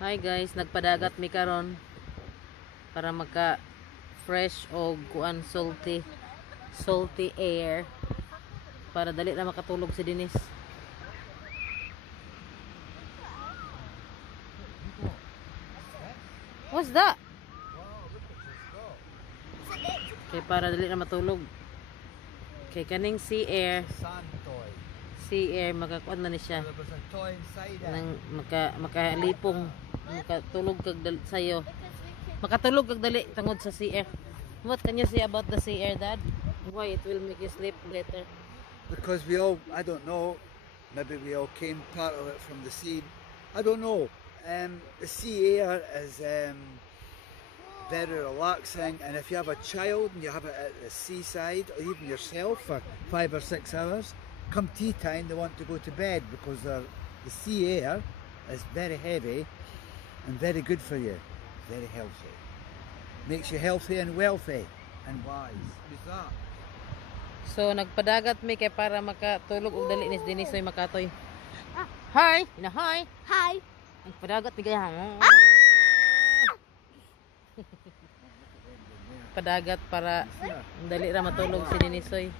Hi guys, nagpadagat mi karon para maka fresh o kuan salty air para dali na makatulog si Dennis. What's that? Okay, para dali na matulog. Okay, kaning sea air makakuan na ni siya. Nang makalipong makatulog kag sayo. Makatulog kag dali tungod sa sea air. What can you say about the sea air, Dad? Why it will make you sleep better? Because I don't know, maybe we all came part of it from the sea. I don't know. The sea air is very relaxing, and if you have a child and you have it at the seaside, or even yourself for 5 or 6 hours, come tea time they want to go to bed because the sea air is very heavy and very good for you, very healthy. Makes you healthy and wealthy and wise. Who's that? So nagpadagat mi kay para makatulog og dali ni Dennis oy makatoy. Hi, hi. Hi. Nagpadagat mi kaya. Padagat para dali ra matulog si Dennis oy.